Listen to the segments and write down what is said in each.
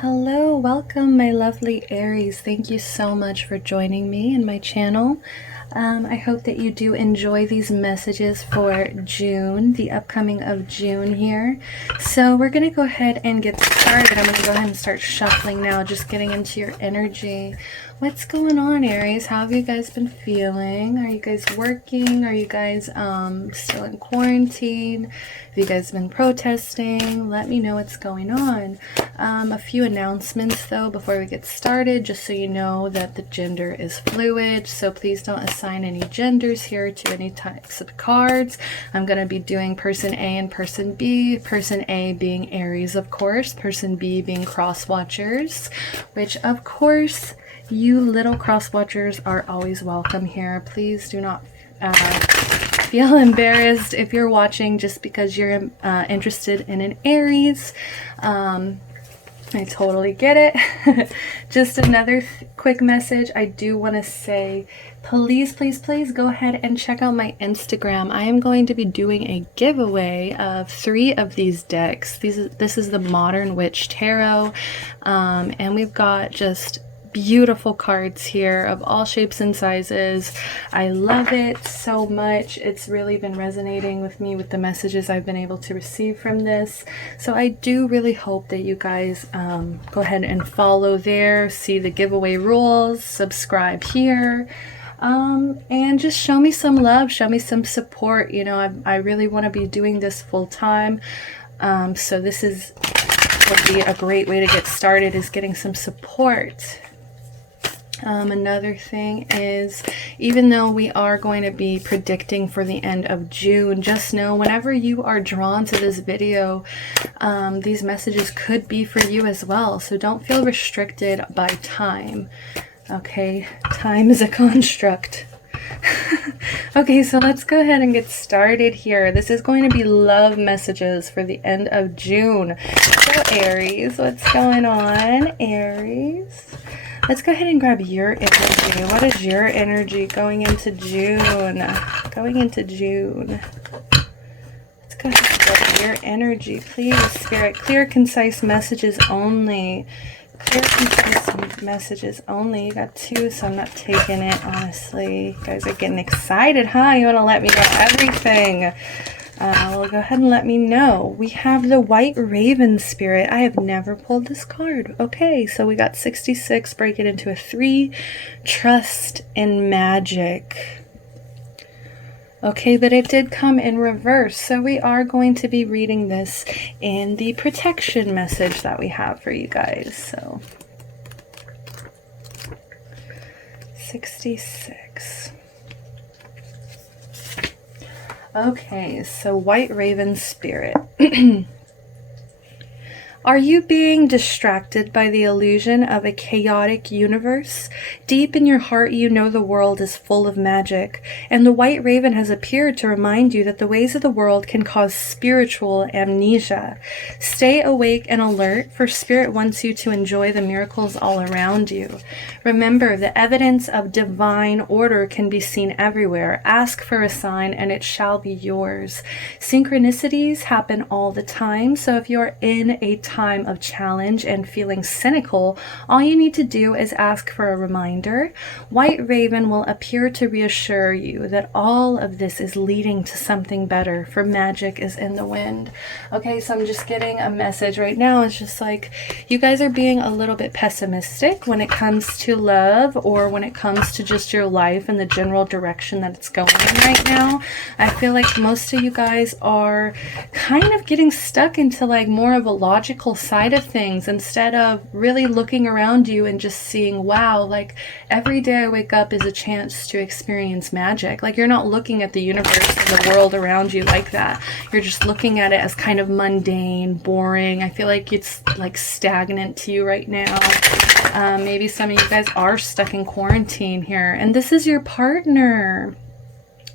Hello, welcome my lovely Aries. Thank you so much for joining me in my channel. I hope that you do enjoy these messages for June, the upcoming of June here. So we're going to go ahead and get started. I'm going to go ahead and start shuffling now, just getting into your energy. What's going on, Aries? How have you guys been feeling? Are you guys working? Are you guys still in quarantine? Have you guys been protesting? Let me know what's going on. A few announcements though before we get started, just so you know that the gender is fluid, so please don't assign any genders here to any types of cards. I'm going to be doing person A and person B, person A being Aries, of course, person B being cross watchers, which of course you little cross watchers are always welcome here. Please do not feel embarrassed if you're watching just because you're interested in an Aries. I totally get it. Just another quick message. I do want to say, please go ahead and check out my Instagram. I am going to be doing a giveaway of 3 of these decks. This is the Modern Witch Tarot, and we've got just beautiful cards here of all shapes and sizes. I love it so much. It's really been resonating with me with the messages I've been able to receive from this. So I do really hope that you guys go ahead and follow there, see the giveaway rules, subscribe here, and just show me some love, show me some support. You know, I really want to be doing this full time. So this would be a great way to get started, is getting some support. Another thing is, even though we are going to be predicting for the end of June, just know whenever you are drawn to this video, these messages could be for you as well. So don't feel restricted by time. Okay, time is a construct. Okay, so let's go ahead and get started here. This is going to be love messages for the end of June. So Aries, what's going on, Aries? Let's go ahead and grab your energy. What is your energy going into June? Going into June. Let's go ahead and grab your energy, please, Spirit. Clear, concise messages only. Clear, concise messages only. You got 2, so I'm not taking it, honestly. You guys are getting excited, huh? You want to let me know everything. Well, go ahead and let me know. We have the White Raven, Spirit. I have never pulled this card. Okay, so we got 66, break it into a 3. Trust in magic. Okay, but it did come in reverse, so we are going to be reading this in the protection message that we have for you guys. So 66. Okay, so White Raven Spirit. Are you being distracted by the illusion of a chaotic universe? Deep in your heart, you know the world is full of magic, and the White Raven has appeared to remind you that the ways of the world can cause spiritual amnesia. Stay awake and alert, for Spirit wants you to enjoy the miracles all around you. Remember, the evidence of divine order can be seen everywhere. Ask for a sign, and it shall be yours. Synchronicities happen all the time, so if you're in a time of challenge and feeling cynical, all you need to do is ask for a reminder. White Raven will appear to reassure you that all of this is leading to something better, for magic is in the wind. Okay, so I'm just getting a message right now. It's just like you guys are being a little bit pessimistic when it comes to love, or when it comes to just your life and the general direction that it's going in right now. I feel like most of you guys are kind of getting stuck into like more of a logical side of things, instead of really looking around you and just seeing, wow, like every day I wake up is a chance to experience magic. Like you're not looking at the universe and the world around you like that. You're just looking at it as kind of mundane, boring. I feel like it's like stagnant to you right now. Maybe some of you guys are stuck in quarantine here, and this is your partner.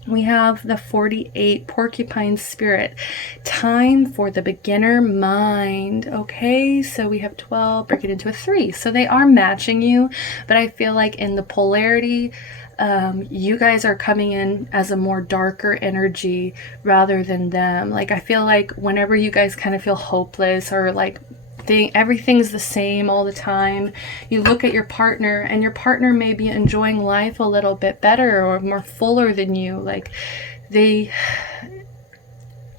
We have the 48 Porcupine Spirit. Time for the beginner mind. Okay, so we have 12, break it into a 3. So they are matching you, but I feel like in the polarity, you guys are coming in as a more darker energy rather than them. Like I feel like whenever you guys kind of feel hopeless or like everything's the same all the time. You look at your partner, and your partner may be enjoying life a little bit better or more fuller than you. Like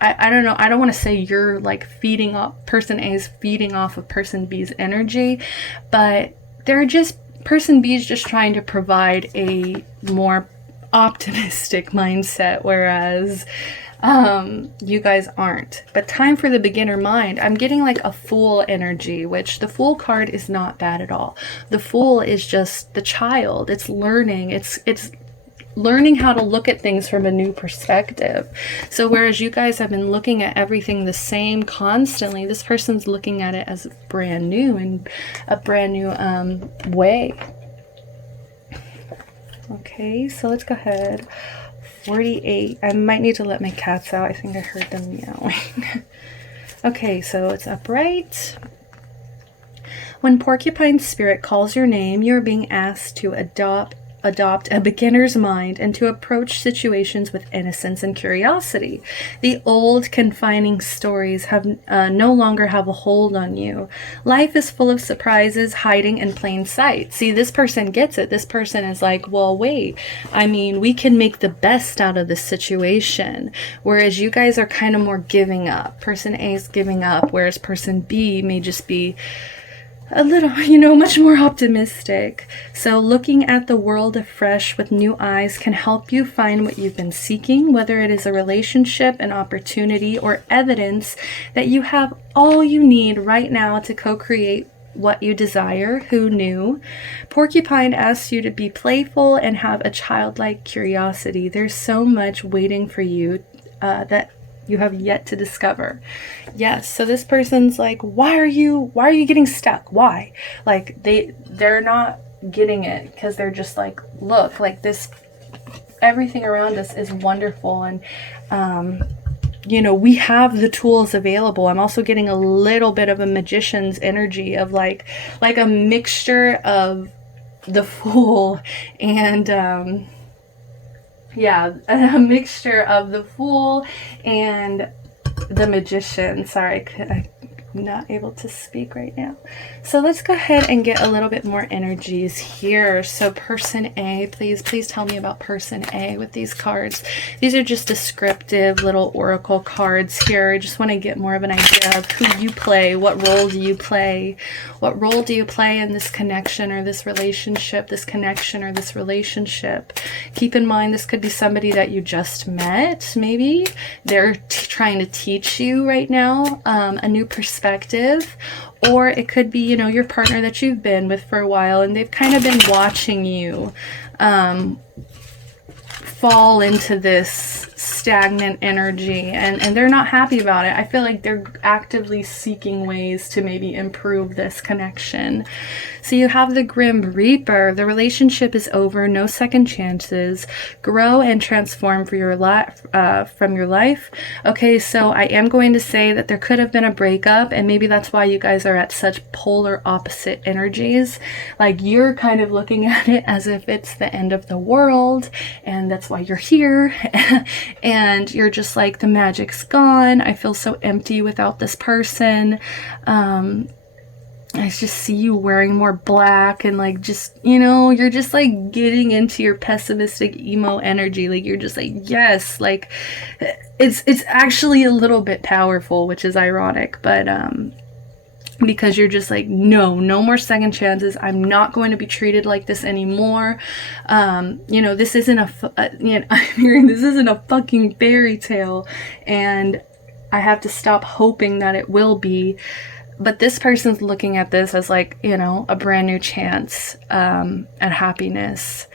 I don't know, I don't want to say you're like feeding off, person A is feeding off of person B's energy, but person B is just trying to provide a more optimistic mindset, whereas you guys aren't. But time for the beginner mind. I'm getting like a Fool energy, which the Fool card is not bad at all. The Fool is just the child. It's learning. It's learning how to look at things from a new perspective. So whereas you guys have been looking at everything the same constantly, this person's looking at it as brand new, in a brand new way. Okay, so let's go ahead. 48. I might need to let my cats out. I think I heard them meowing. Okay, so it's upright. When Porcupine Spirit calls your name, you're being asked to adopt a beginner's mind and to approach situations with innocence and curiosity. The old confining stories have no longer have a hold on you. Life is full of surprises hiding in plain sight. See, this person gets it. This person is like, well, wait, I mean, we can make the best out of this situation. Whereas you guys are kind of more giving up. Person A is giving up, whereas person B may just be a little, much more optimistic. So looking at the world afresh with new eyes can help you find what you've been seeking, whether it is a relationship, an opportunity, or evidence that you have all you need right now to co-create what you desire. Who knew? Porcupine asks you to be playful and have a childlike curiosity. There's so much waiting for you that you have yet to discover. Yes, so this person's like, why are you getting stuck? Why? Like they're not getting it because they're just like, look, like this, everything around us is wonderful, and we have the tools available. I'm also getting a little bit of a magician's energy of like a mixture of the Fool and a mixture of the Fool and the Magician. Sorry, I'm not able to speak right now. So let's go ahead and get a little bit more energies here. So person A, please tell me about person A with these cards. These are just descriptive little oracle cards here. I just want to get more of an idea of who you play. What role do you play? What role do you play in this connection or this relationship, Keep in mind, this could be somebody that you just met. Maybe they're trying to teach you right now a new perspective, or it could be, your partner that you've been with for a while, and they've kind of been watching you fall into this stagnant energy, and they're not happy about it. I feel like they're actively seeking ways to maybe improve this connection. So you have the Grim Reaper. The relationship is over. No second chances. Grow and transform for your from your life. Okay, so I am going to say that there could have been a breakup, and maybe that's why you guys are at such polar opposite energies. Like, you're kind of looking at it as if it's the end of the world, and that's why you're here. And you're just like, the magic's gone. I feel so empty without this person. I just see you wearing more black, and like, just, you're just like getting into your pessimistic emo energy. Like, you're just like, yes, like it's actually a little bit powerful, which is ironic, but because you're just like, no more second chances. I'm not going to be treated like this anymore. This isn't I'm hearing this isn't a fucking fairy tale, and I have to stop hoping that it will be. But this person's looking at this as like, a brand new chance at happiness.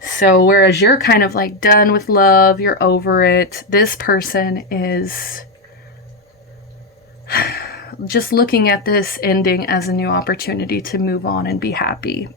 So whereas you're kind of like done with love, you're over it, this person is just looking at this ending as a new opportunity to move on and be happy.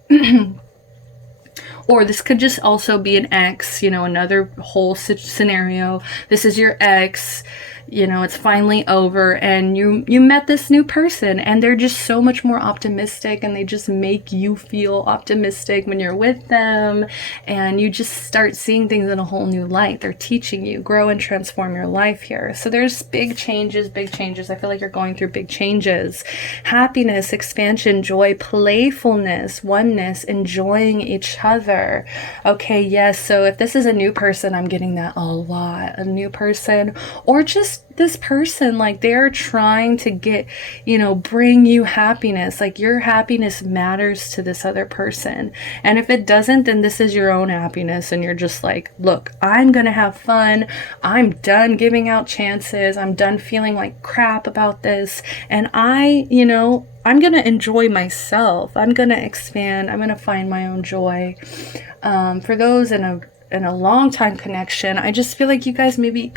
Or this could just also be an ex, another whole scenario. This is your ex. you know, it's finally over, and you met this new person, and they're just so much more optimistic, and they just make you feel optimistic when you're with them, and you just start seeing things in a whole new light. They're teaching you, grow and transform your life here. So there's big changes, big changes. I feel like you're going through big changes. Happiness, expansion, joy, playfulness, oneness, enjoying each other. Okay, yes, so if this is a new person, I'm getting that a lot. A new person, or just this person, like they're trying to get, you know, bring you happiness. Like your happiness matters to this other person. And if it doesn't, then this is your own happiness. And you're just like, look, I'm going to have fun. I'm done giving out chances. I'm done feeling like crap about this. And you know, I'm going to enjoy myself. I'm going to expand. I'm going to find my own joy. For those in a long time connection, I just feel like you guys maybe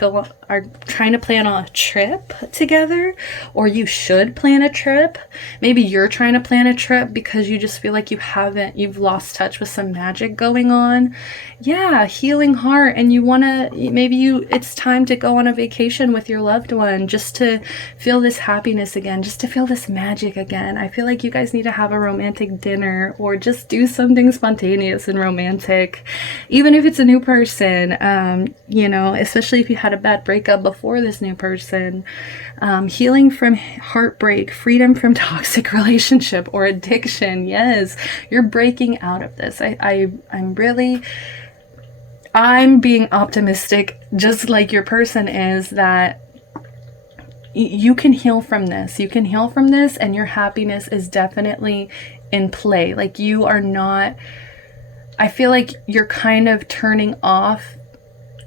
are trying to plan a trip together, or you should plan a trip. Maybe you're trying to plan a trip because you just feel like you've lost touch with some magic going on. Yeah, healing heart, and you want to, it's time to go on a vacation with your loved one just to feel this happiness again, just to feel this magic again. I feel like you guys need to have a romantic dinner, or just do something spontaneous and romantic, even if it's a new person, you know, especially if you had a bad breakup before this new person. Healing from heartbreak, freedom from toxic relationship or addiction. Yes, you're breaking out of this. I'm being optimistic, just like your person is, that you can heal from this. You can heal from this, and your happiness is definitely in play. Like you are not, I feel like you're kind of turning off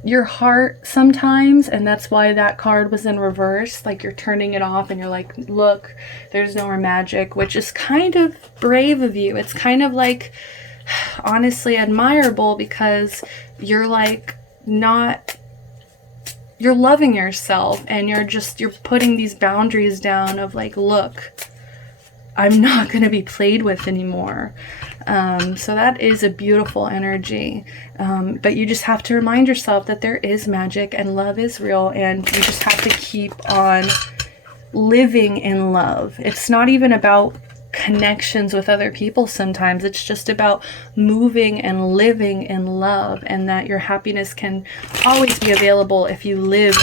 your heart sometimes, and that's why that card was in reverse. Like you're turning it off, and you're like, look, there's no more magic, which is kind of brave of you. It's kind of like, honestly, admirable, because you're like you're loving yourself, and you're putting these boundaries down of like, look, I'm not going to be played with anymore. So that is a beautiful energy. But you just have to remind yourself that there is magic and love is real, and you just have to keep on living in love. It's not even about connections with other people sometimes. It's just about moving and living in love, and that your happiness can always be available if you live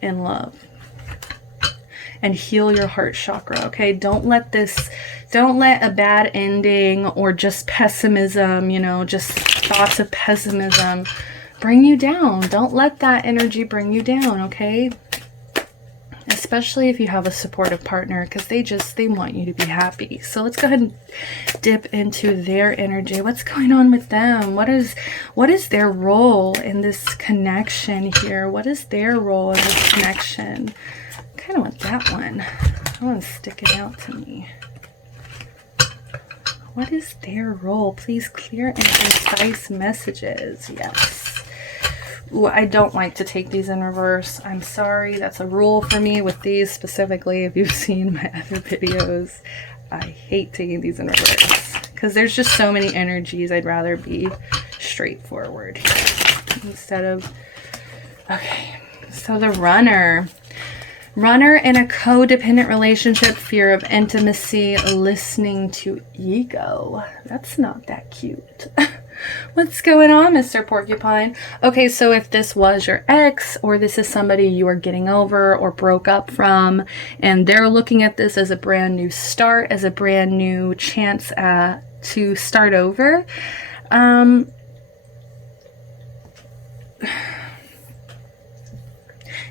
in love. And heal your heart chakra, okay? Don't let a bad ending or just pessimism, you know, just thoughts of pessimism bring you down. Don't let that energy bring you down, okay? Especially if you have a supportive partner, because they want you to be happy. So let's go ahead and dip into their energy. What's going on with them? What is their role in this connection here? What is their role in this connection? I kind of want that one. I want to stick it out to me. What is their role? Please, clear and concise messages. Yes. Ooh, I don't like to take these in reverse. I'm sorry. That's a rule for me with these specifically. If you've seen my other videos, I hate taking these in reverse because there's just so many energies. I'd rather be straightforward here instead of... Okay, so the runner. Runner in a codependent relationship, fear of intimacy, listening to ego. That's not that cute. What's going on, Mr. Porcupine? Okay, so if this was your ex, or this is somebody you are getting over or broke up from, and they're looking at this as a brand new start, as a brand new chance to start over,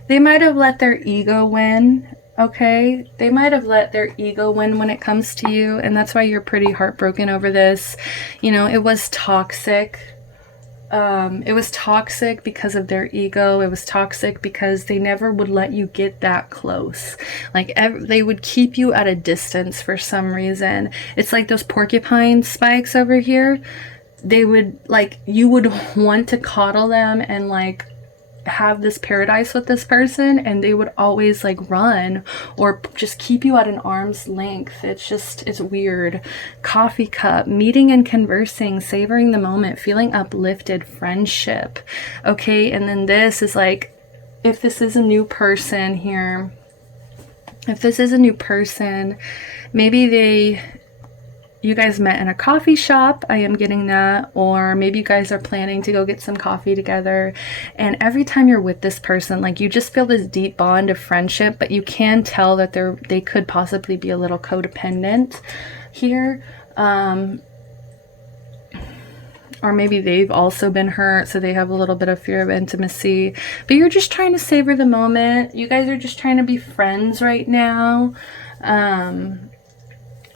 they might have let their ego win, okay? They might have let their ego win when it comes to you, and that's why you're pretty heartbroken over this. You know, it was toxic. It was toxic because of their ego. It was toxic because they never would let you get that close. Like, they would keep you at a distance for some reason. It's like those porcupine spikes over here. They would, like, you would want to coddle them and, like, have this paradise with this person, and they would always like run or just keep you at an arm's length. It's weird. Coffee cup, meeting and conversing, savoring the moment, feeling uplifted, friendship. Okay, and then this is like if this is a new person here, if this is a new person, maybe you guys met in a coffee shop, I am getting that, or maybe you guys are planning to go get some coffee together, and every time you're with this person, like, you just feel this deep bond of friendship, but you can tell that they could possibly be a little codependent here, or maybe they've also been hurt, so they have a little bit of fear of intimacy, but you're just trying to savor the moment. You guys are just trying to be friends right now.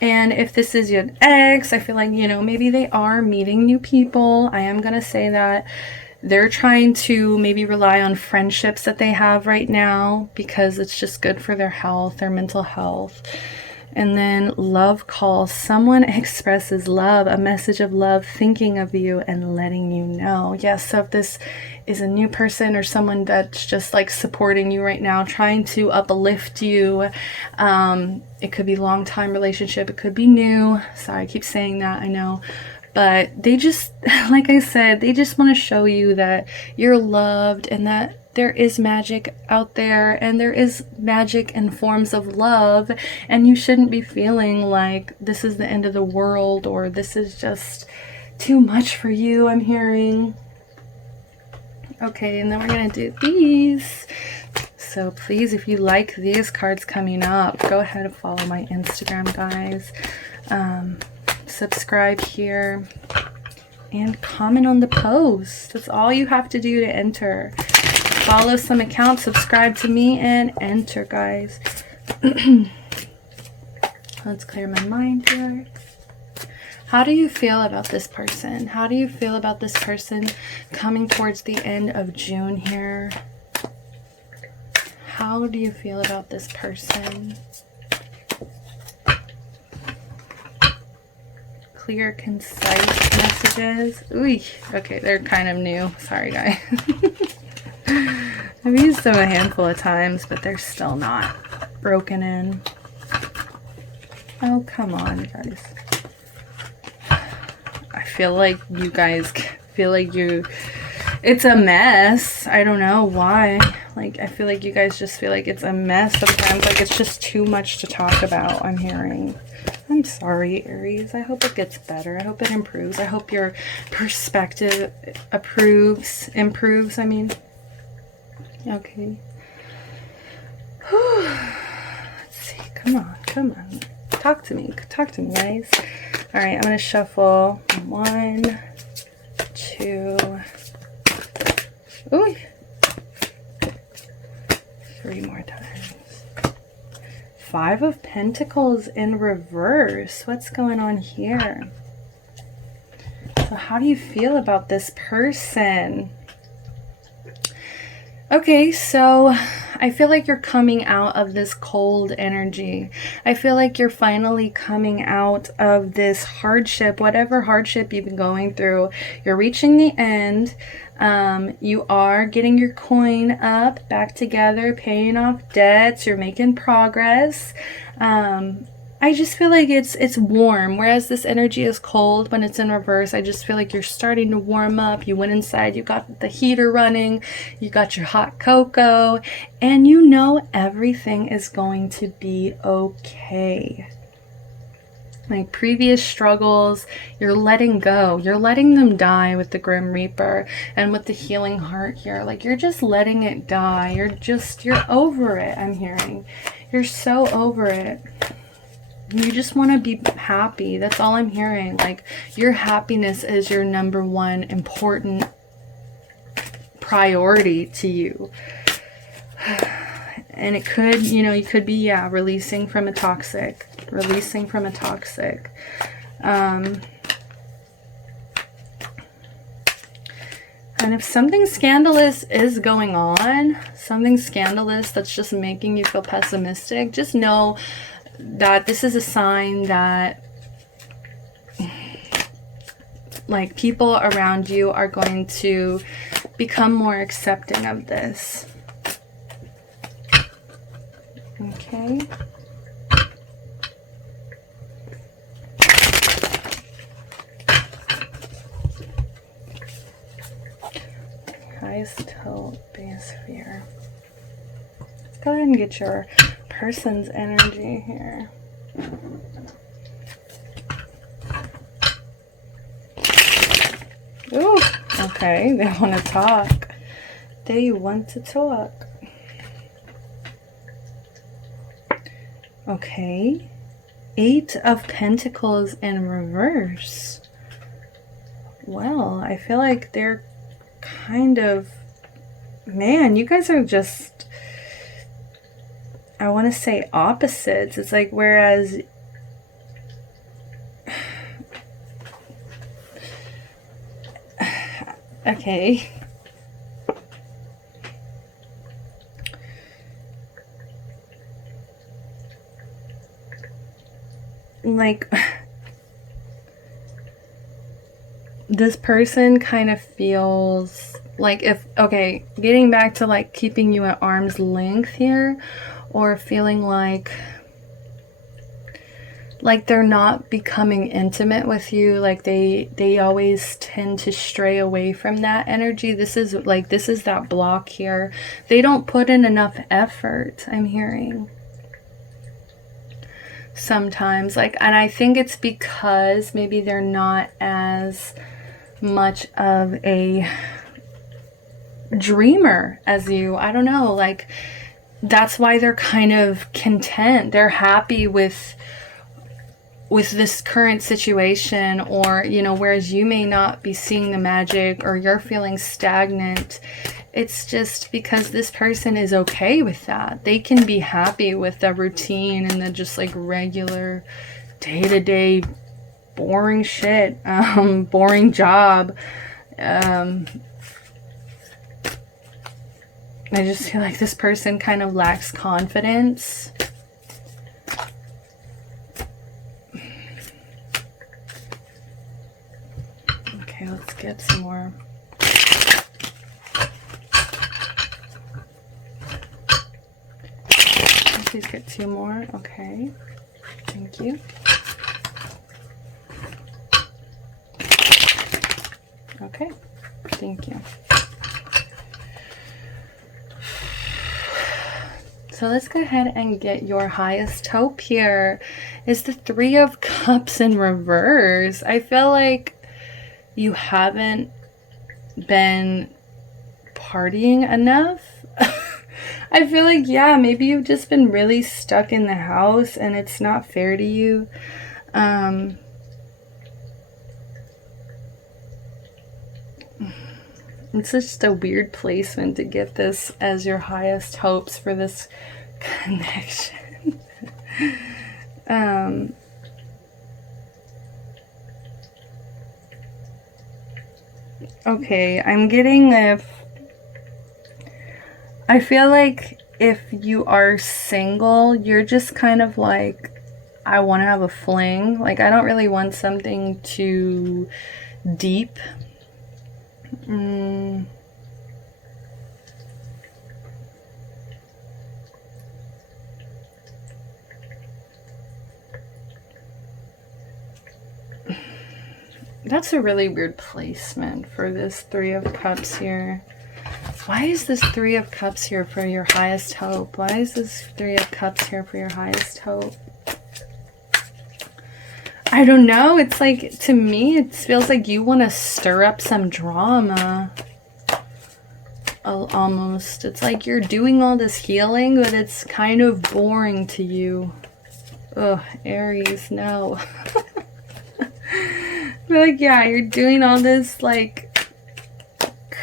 And if this is your ex, I feel like, you know, maybe they are meeting new people. I am going to say that they're trying to maybe rely on friendships that they have right now because it's just good for their health, their mental health. And then love calls. Someone expresses love, a message of love, thinking of you and letting you know. Yes, so if this is a new person or someone that's just like supporting you right now, trying to uplift you, it could be long-time relationship, it could be new. Sorry, I keep saying that, I know. But they just, like I said, they just want to show you that you're loved and that there is magic out there, and there is magic in forms of love, and you shouldn't be feeling like this is the end of the world or this is just too much for you, I'm hearing. Okay, and then we're going to do these. So please, if you like these cards coming up, go ahead and follow my Instagram, guys. Subscribe here and comment on the post. That's all you have to do to enter. Follow some accounts, subscribe to me, and enter, guys. Let's clear my mind here. How do you feel about this person? How do you feel about this person coming towards the end of June here? How do you feel about this person? Clear, concise messages. Ooh, okay, they're kind of new. Sorry, guys. I've used them a handful of times, but they're still not broken in. Oh, come on, guys. I feel like you guys feel like it's a mess. I don't know why. Like, I feel like you guys just feel like it's a mess sometimes. Like, it's just too much to talk about, I'm hearing. I'm sorry, Aries. I hope it gets better. I hope it improves. I hope your perspective improves, I mean. Okay. Let's see. Come on. Talk to me, guys. All right, I'm going to shuffle 1, 2, ooh, 3 more times. 5 of Pentacles in reverse. What's going on here? So how do you feel about this person? Okay, so I feel like you're coming out of this cold energy. I feel like you're finally coming out of this hardship, whatever hardship you've been going through. You're reaching the end. You are getting your coin up, back together, paying off debts. You're making progress. I just feel like it's warm, whereas this energy is cold when it's in reverse. I just feel like you're starting to warm up. You went inside, you got the heater running, you got your hot cocoa, and you know everything is going to be okay. Like previous struggles, you're letting go. You're letting them die with the Grim Reaper and with the Healing Heart here. Like, you're just letting it die. You're over it, I'm hearing. You're so over it. You just want to be happy. That's all I'm hearing. Like, your happiness is your #1 important priority to you. And it could, you know, you could be, yeah, releasing from a toxic. And if something scandalous is going on, something scandalous that's just making you feel pessimistic, just know that this is a sign that, like, people around you are going to become more accepting of this. Okay. Highest hope, base fear. go ahead and get your person's energy here. Ooh, okay, they want to talk. They want to talk. Okay. 8 of Pentacles in reverse. Well, I feel like they're kind of... Man, you guys are just... I want to say opposites. It's like, whereas... Okay. Like, this person kind of feels like if, okay, getting back to like keeping you at arm's length here, or feeling like they're not becoming intimate with you, like they always tend to stray away from that energy. This is that block here. They don't put in enough effort, I'm hearing. Sometimes, like, and I think it's because maybe they're not as much of a dreamer as you. I don't know, like, that's why they're kind of content. They're happy with this current situation, or, you know, whereas you may not be seeing the magic, or you're feeling stagnant. It's just because this person is okay with that. They can be happy with the routine and the just like regular day-to-day boring shit, boring job. I just feel like this person kind of lacks confidence. Okay, let's get some more. Please get 2 more. Okay. Thank you. Okay. Thank you. So let's go ahead and get your highest hope here. Is the 3 of Cups in reverse. I feel like you haven't been partying enough. I feel like, yeah, maybe you've just been really stuck in the house and it's not fair to you. It's just a weird placement to get this as your highest hopes for this connection. Okay, I'm getting if... I feel like if you are single, you're just kind of like, I want to have a fling. Like, I don't really want something too deep. That's a really weird placement for this 3 of Cups here. Why is this 3 of Cups here for your highest hope? Why is this 3 of Cups here for your highest hope? I don't know. It's like, to me, it feels like you want to stir up some drama. Almost. It's like you're doing all this healing, but it's kind of boring to you. Ugh, Aries, no. But like, yeah, you're doing all this, like,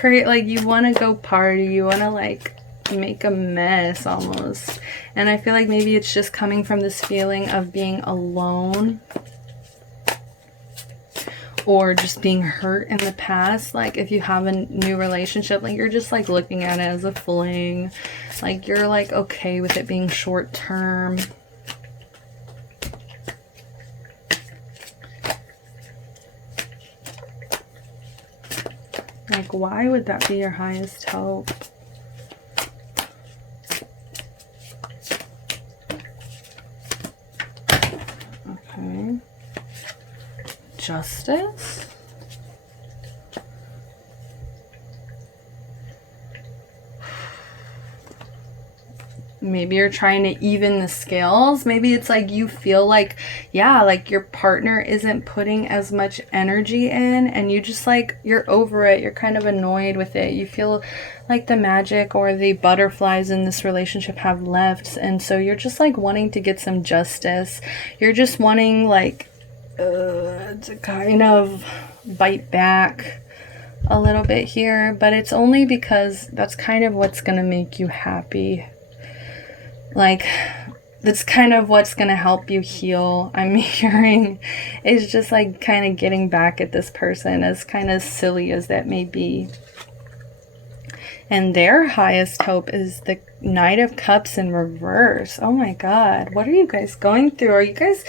like you want to go party, you want to like make a mess almost. And I feel like maybe it's just coming from this feeling of being alone, or just being hurt in the past. Like, if you have a new relationship, like, you're just like looking at it as a fling, like you're like okay with it being short term. Like, why would that be your highest hope? Okay. Justice? Maybe you're trying to even the scales. Maybe it's like you feel like, yeah, like your partner isn't putting as much energy in, and you just like, you're over it. You're kind of annoyed with it. You feel like the magic or the butterflies in this relationship have left. And so you're just like wanting to get some justice. You're just wanting like to kind of bite back a little bit here, but it's only because that's kind of what's going to make you happy. Like, that's kind of what's going to help you heal. I'm hearing is just like kind of getting back at this person, as kind of silly as that may be. And their highest hope is the Knight of Cups in reverse. Oh my God. What are you guys going through? Are you guys...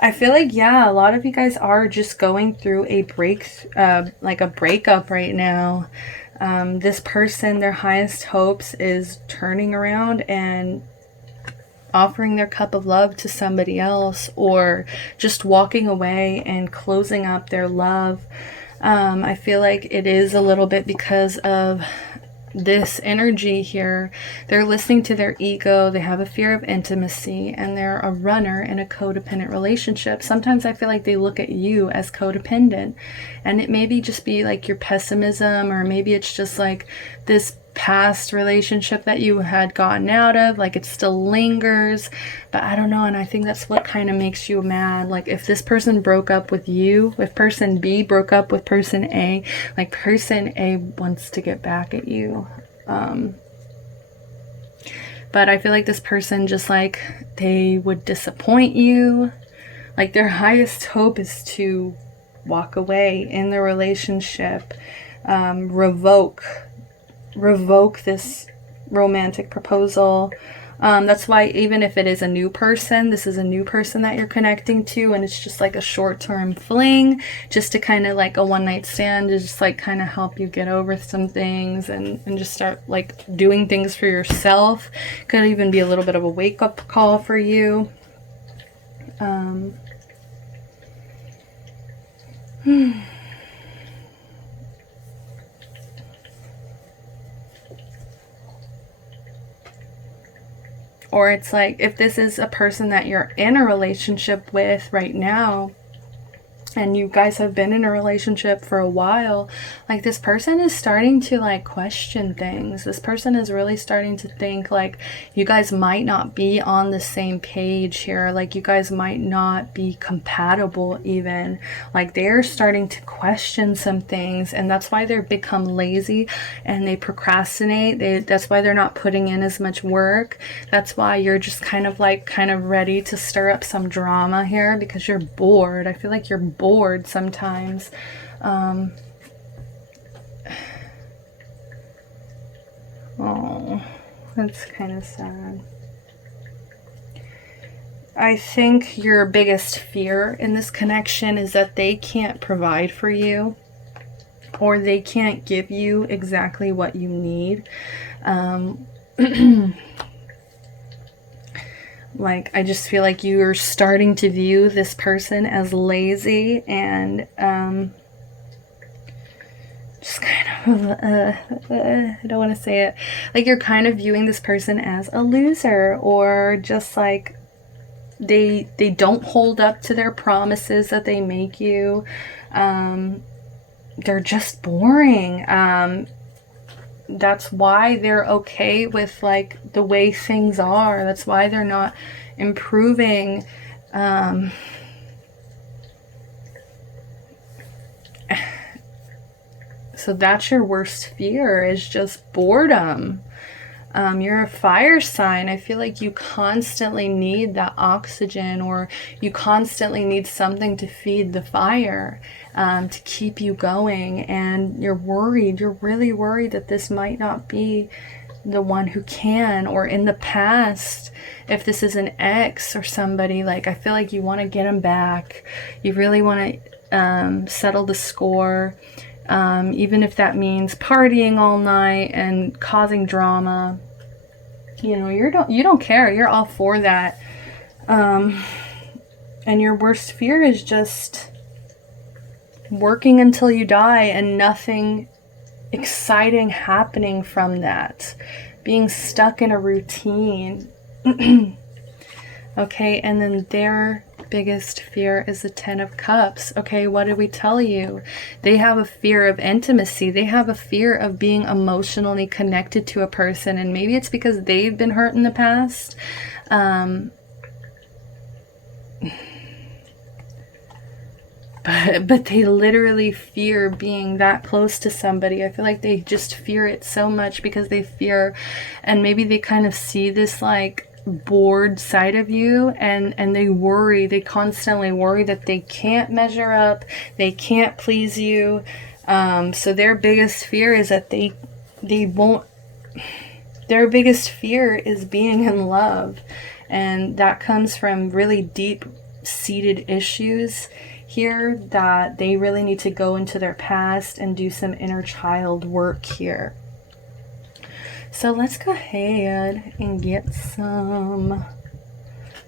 I feel like, yeah, a lot of you guys are just going through a like a breakup right now. This person, their highest hopes is turning around and offering their cup of love to somebody else, or just walking away and closing up their love. I feel like it is a little bit because of this energy here. They're listening to their ego. They have a fear of intimacy, and they're a runner in a codependent relationship. Sometimes I feel like they look at you as codependent, and it maybe just be like your pessimism, or maybe it's just like this past relationship that you had gotten out of, like it still lingers. But I don't know, and I think that's what kind of makes you mad. Like if this person broke up with you, if person B broke up with person A, like person A wants to get back at you. But I feel like this person just like, they would disappoint you. Like their highest hope is to walk away in the relationship, revoke this romantic proposal. That's why even if it is a new person, this is a new person that you're connecting to, and it's just like a short-term fling, just to kind of like a one-night stand, to just like kind of help you get over some things and just start like doing things for yourself. Could even be a little bit of a wake-up call for you. Or it's like, if this is a person that you're in a relationship with right now, and you guys have been in a relationship for a while, like this person is starting to like question things. This person is really starting to think like you guys might not be on the same page here. Like you guys might not be compatible even. Like they're starting to question some things, and that's why they've become lazy and they procrastinate. That's why they're not putting in as much work. That's why you're just kind of ready to stir up some drama here, because you're bored. I feel like you're bored sometimes. Oh, that's kind of sad. I think your biggest fear in this connection is that they can't provide for you, or they can't give you exactly what you need. Like, I just feel like you're starting to view this person as lazy and just kind of, I don't want to say it. Like, you're kind of viewing this person as a loser, or just like they don't hold up to their promises that they make you. They're just boring. That's why they're okay with like the way things are. That's why they're not improving. So that's your worst fear, is just boredom. You're a fire sign. I feel like you constantly need that oxygen, or you constantly need something to feed the fire, to keep you going. And you're worried. You're really worried that this might not be the one who can, or in the past, if this is an ex or somebody, like I feel like you want to get them back. You really want to settle the score. Even if that means partying all night and causing drama, you know, you don't care. You're all for that. And your worst fear is just working until you die and nothing exciting happening from that, being stuck in a routine. Okay, and then their biggest fear is the 10 of Cups. Okay, what did we tell you? They have a fear of intimacy. They have a fear of being emotionally connected to a person, and maybe it's because they've been hurt in the past. But they literally fear being that close to somebody. I feel like they just fear it so much because they fear, and maybe they kind of see this like bored side of you, and they worry, they constantly worry that they can't measure up, they can't please you. So their biggest fear is that they won't, their biggest fear is being in love, and that comes from really deep seated issues here that they really need to go into their past and do some inner child work here. So let's go ahead and get some,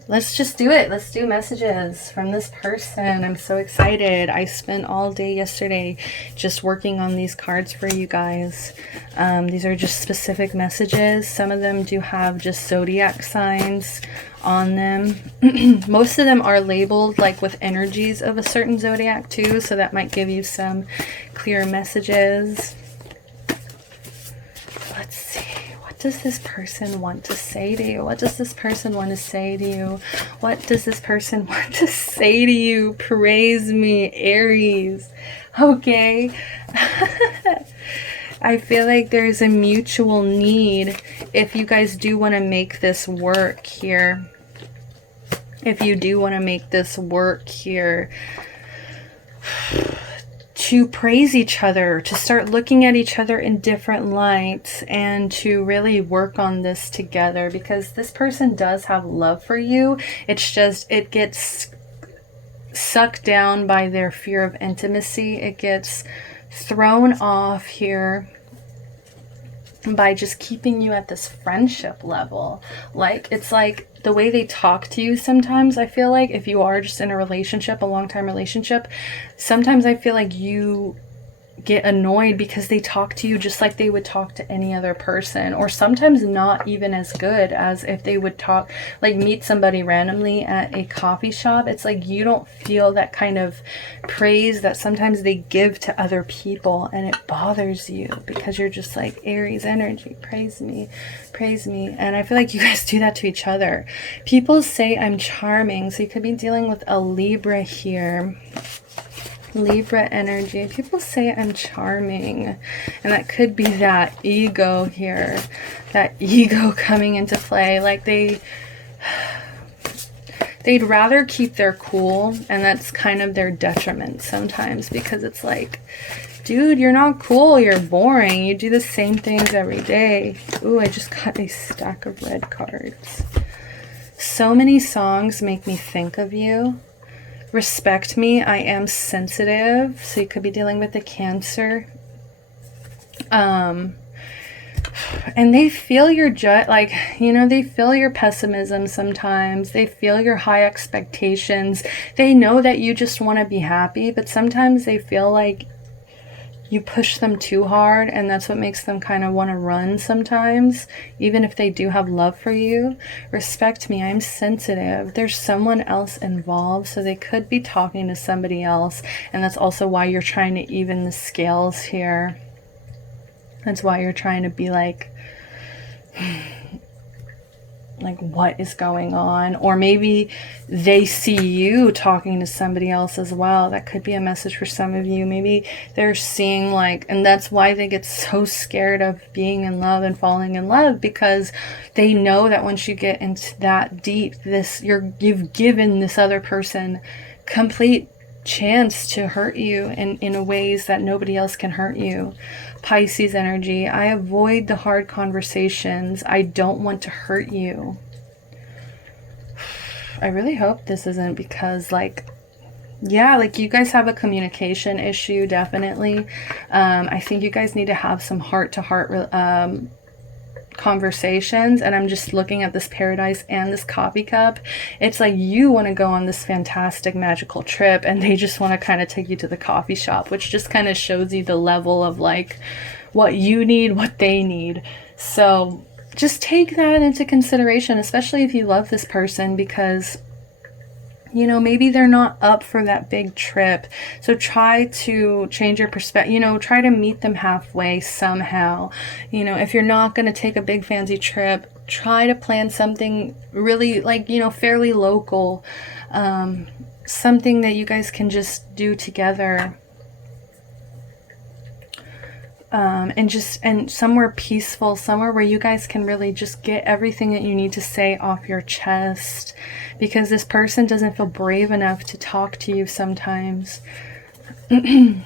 let's just do it. Let's do messages from this person. I'm so excited. I spent all day yesterday just working on these cards for you guys. These are just specific messages. Some of them do have just zodiac signs on them. Most of them are labeled like with energies of a certain zodiac too, so that might give you some clear messages. Let's see. What does this person want to say to you? What does this person want to say to you? What does this person want to say to you? Praise me, Aries. Okay. I feel like there's a mutual need if you guys do want to make this work here. If you do want to make this work here, to praise each other, to start looking at each other in different lights, and to really work on this together, because this person does have love for you. It's just, it gets sucked down by their fear of intimacy. It gets thrown off here by just keeping you at this friendship level. Like, it's like the way they talk to you sometimes, I feel like, if you are just in a relationship, a long-time relationship, sometimes I feel like you get annoyed because they talk to you just like they would talk to any other person, or sometimes not even as good as if they would talk, like meet somebody randomly at a coffee shop. It's like you don't feel that kind of praise that sometimes they give to other people, and it bothers you because you're just like, Aries energy, praise me, praise me. And I feel like you guys do that to each other. People say I'm charming, so you could be dealing with a Libra here. Libra energy. People say I'm charming, and that could be that ego here, that ego coming into play. Like they'd rather keep their cool, and that's kind of their detriment sometimes, because it's like, dude, you're not cool, you're boring, you do the same things every day. Ooh, I just got a stack of red cards. So many songs make me think of you. Respect me, I am sensitive, so you could be dealing with a Cancer. And they feel your like, you know, they feel your pessimism sometimes. They feel your high expectations. They know that you just want to be happy, but sometimes they feel like you push them too hard, and that's what makes them kind of want to run sometimes, even if they do have love for you. Respect me, I'm sensitive. There's someone else involved, so they could be talking to somebody else, and that's also why you're trying to even the scales here. That's why you're trying to be like what is going on? Or maybe they see you talking to somebody else as well. That could be a message for some of you. Maybe they're seeing and that's why they get so scared of being in love and falling in love, because they know that once you get into that deep, you've given this other person complete chance to hurt you in ways that nobody else can hurt you. Pisces energy. I avoid the hard conversations. I don't want to hurt you. I really hope this isn't because you guys have a communication issue, definitely. I think you guys need to have some heart-to-heart conversations, and I'm just looking at this Paradise and this coffee cup. It's like you want to go on this fantastic magical trip, and they just want to kind of take you to the coffee shop, which just kind of shows you the level of what you need, what they need. So just take that into consideration, especially if you love this person, because you know, maybe they're not up for that big trip. So try to change your perspective, you know, try to meet them halfway somehow. You know, if you're not going to take a big fancy trip, try to plan something really, like, you know, fairly local. Something that you guys can just do together. And somewhere peaceful, somewhere where you guys can really just get everything that you need to say off your chest, because this person doesn't feel brave enough to talk to you sometimes. I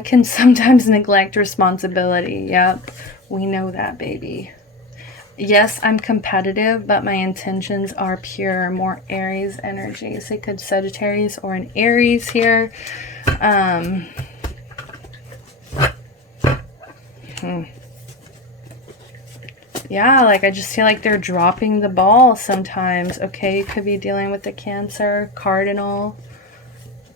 can sometimes neglect responsibility. Yep, we know that, baby. Yes, I'm competitive, but my intentions are pure. More Aries energy. So it could Sagittarius or an Aries here. Yeah, like I just feel like they're dropping the ball sometimes. Okay, you could be dealing with the Cancer, Cardinal.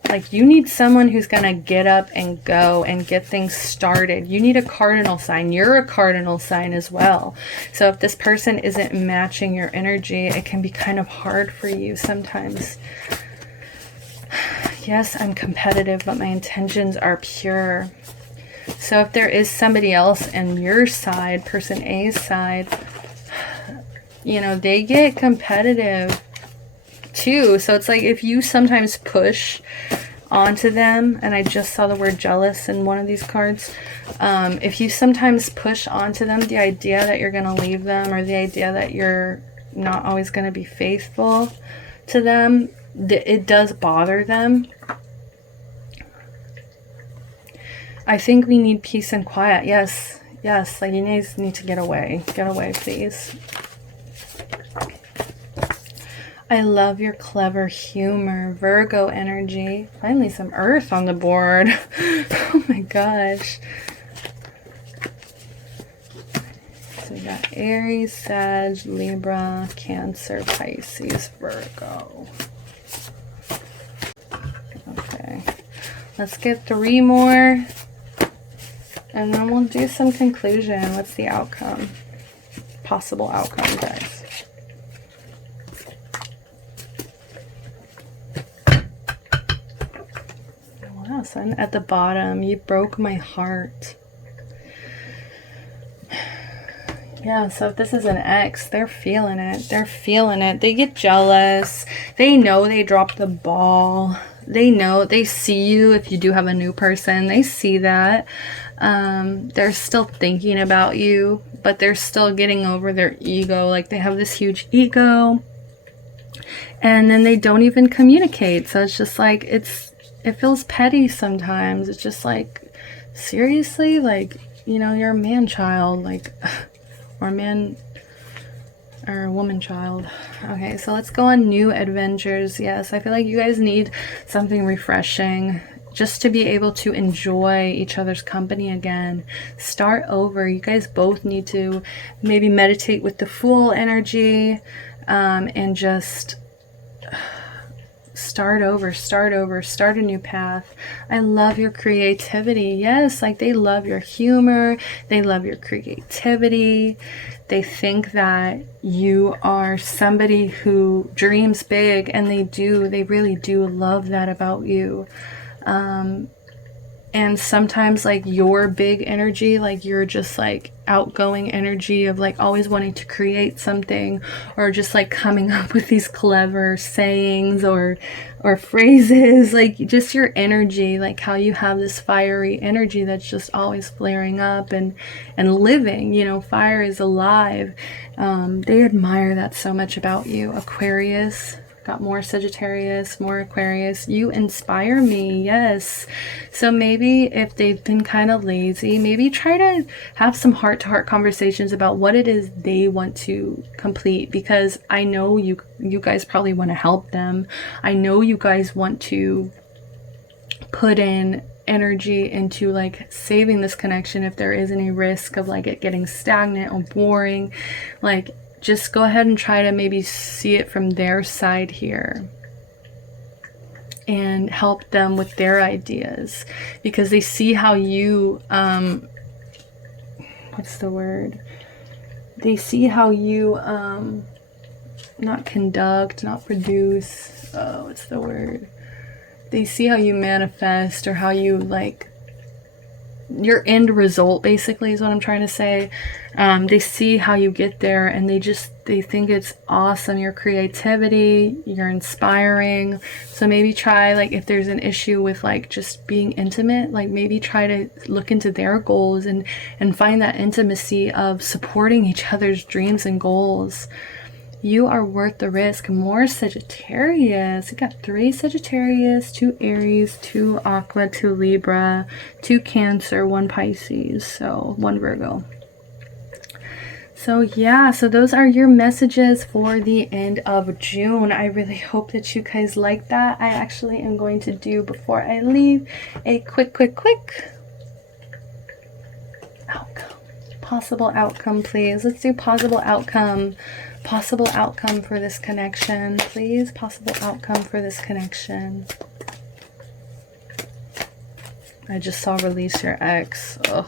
Like you need someone who's going to get up and go and get things started. You need a cardinal sign. You're a cardinal sign as well. So if this person isn't matching your energy, it can be kind of hard for you sometimes. Yes, I'm competitive, but my intentions are pure. So if there is somebody else in your side, person A's side, you know, they get competitive too. So it's like if you sometimes push onto them, and I just saw the word jealous in one of these cards, if you sometimes push onto them the idea that you're going to leave them, or the idea that you're not always going to be faithful to them, it does bother them. I think we need peace and quiet. Yes, yes, like you guys need to get away. Get away, please. I love your clever humor. Virgo energy. Finally some earth on the board. Oh my gosh. So we got Aries, Sag, Libra, Cancer, Pisces, Virgo. Okay. Let's get 3 more. And then we'll do some conclusion. What's the outcome? Possible outcome, guys. Wow, son, at the bottom, you broke my heart. Yeah, so if this is an ex, they're feeling it. They're feeling it. They get jealous. They know they dropped the ball. They know, they see you if you do have a new person. They see that. They're still thinking about you, but they're still getting over their ego. Like they have this huge ego. And then they don't even communicate. So it's just like, it feels petty sometimes. It's just like, seriously? Like, you know, you're a man child. Like... or a man or a woman child. Okay, so let's go on new adventures. Yes, I feel like you guys need something refreshing just to be able to enjoy each other's company again. Start over. You guys both need to maybe meditate with the Fool energy, and just start over, start a new path. I love your creativity. Yes, like they love your humor. They love your creativity. They think that you are somebody who dreams big, and they do. They really do love that about you. And sometimes like your big energy, like you're just like outgoing energy of like always wanting to create something, or just like coming up with these clever sayings or phrases, like just your energy, like how you have this fiery energy that's just always flaring up and living, you know, fire is alive. They admire that so much about you. Aquarius. Got more Sagittarius, more Aquarius. You inspire me, yes. So maybe if they've been kind of lazy, maybe try to have some heart-to-heart conversations about what it is they want to complete, because I know you guys probably want to help them. I know you guys want to put in energy into like saving this connection if there is any risk of like it getting stagnant or boring. Like, just go ahead and try to maybe see it from their side here and help them with their ideas, because they see how you, what's the word? They see how you, not conduct, not produce, oh, what's the word? They see how you manifest, or how you, like, your end result, basically, is what I'm trying to say. They see how you get there, and they think it's awesome. Your creativity, you're inspiring. So maybe try, like, if there's an issue with, like, just being intimate, like, maybe try to look into their goals and find that intimacy of supporting each other's dreams and goals. You are worth the risk. More Sagittarius. We got 3 Sagittarius, 2 Aries, 2 Aqua, 2 Libra, 2 Cancer, 1 Pisces, so 1 Virgo. So yeah, so those are your messages for the end of June. I really hope that you guys like that. I actually am going to do, before I leave, a quick outcome. Possible outcome, please. Let's do possible outcome. Possible outcome for this connection, please. Possible outcome for this connection. I just saw release your ex. Ugh.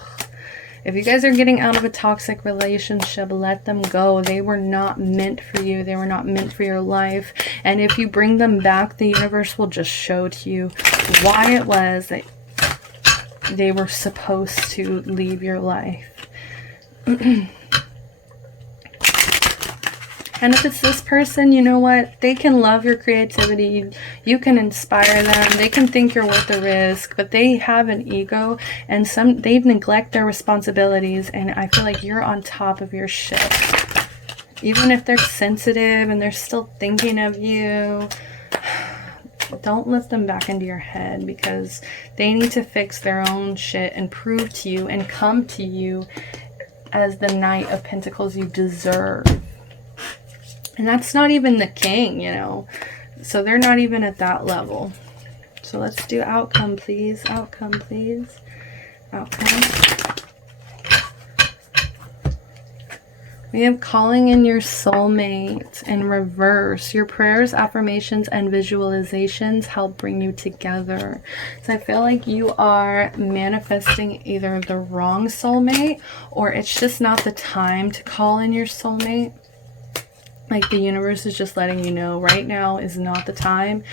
If you guys are getting out of a toxic relationship, let them go. They were not meant for you. They were not meant for your life. And if you bring them back, the universe will just show to you why it was that they were supposed to leave your life. And if it's this person, you know what? They can love your creativity. You can inspire them. They can think you're worth the risk, but they have an ego, and they neglect their responsibilities. And I feel like you're on top of your shit. Even if they're sensitive and they're still thinking of you, don't lift them back into your head, because they need to fix their own shit and prove to you and come to you as the Knight of Pentacles you deserve. And that's not even the king, you know. So they're not even at that level. So let's do outcome, please. Outcome, please. Outcome. We have calling in your soulmate in reverse. Your prayers, affirmations, and visualizations help bring you together. So I feel like you are manifesting either the wrong soulmate, or it's just not the time to call in your soulmate. Like the universe is just letting you know right now is not the time.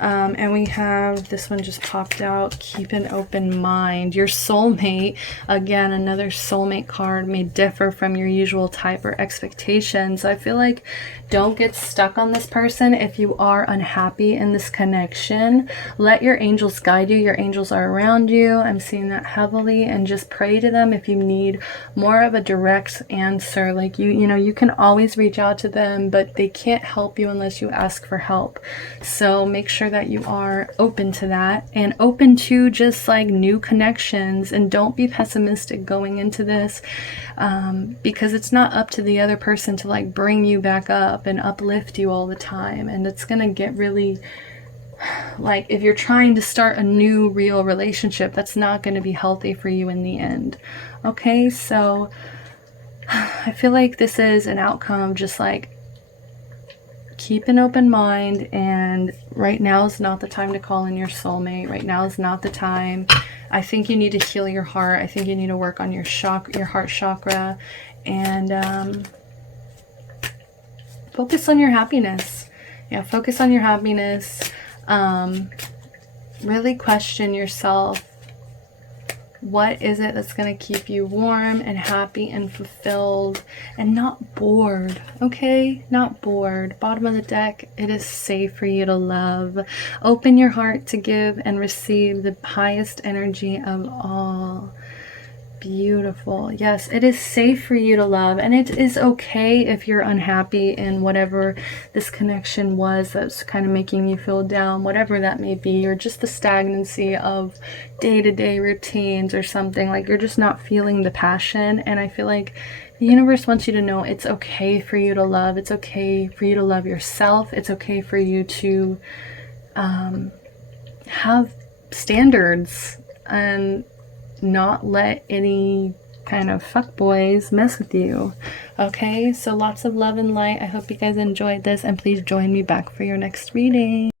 And we have, this one just popped out, keep an open mind. Your soulmate, again, another soulmate card, may differ from your usual type or expectations. I feel like don't get stuck on this person if you are unhappy in this connection. Let your angels guide you. Your angels are around you. I'm seeing that heavily, and just pray to them if you need more of a direct answer. Like you know, you can always reach out to them, but they can't help you unless you ask for help. So make sure that you are open to that, and open to just like new connections, and don't be pessimistic going into this, because it's not up to the other person to like bring you back up and uplift you all the time. And it's gonna get really, like, if you're trying to start a new real relationship, that's not going to be healthy for you in the end. Okay, so I feel like this is an outcome of just like, keep an open mind, and right now is not the time to call in your soulmate. Right now is not the time. I think you need to heal your heart. I think you need to work on your heart chakra, and focus on your happiness. Yeah, focus on your happiness. Really question yourself. What is it that's going to keep you warm and happy and fulfilled and not bored? Okay, not bored. Bottom of the deck, it is safe for you to love. Open your heart to give and receive the highest energy of all. Beautiful. Yes, it is safe for you to love, and it is okay if you're unhappy in whatever this connection was that's kind of making you feel down, whatever that may be, or just the stagnancy of day-to-day routines or something. Like, you're just not feeling the passion. And I feel like the universe wants you to know it's okay for you to love. It's okay for you to love yourself. It's okay for you to have standards and not let any kind of fuckboys mess with you. Okay, so lots of love and light. I hope you guys enjoyed this, and please join me back for your next reading.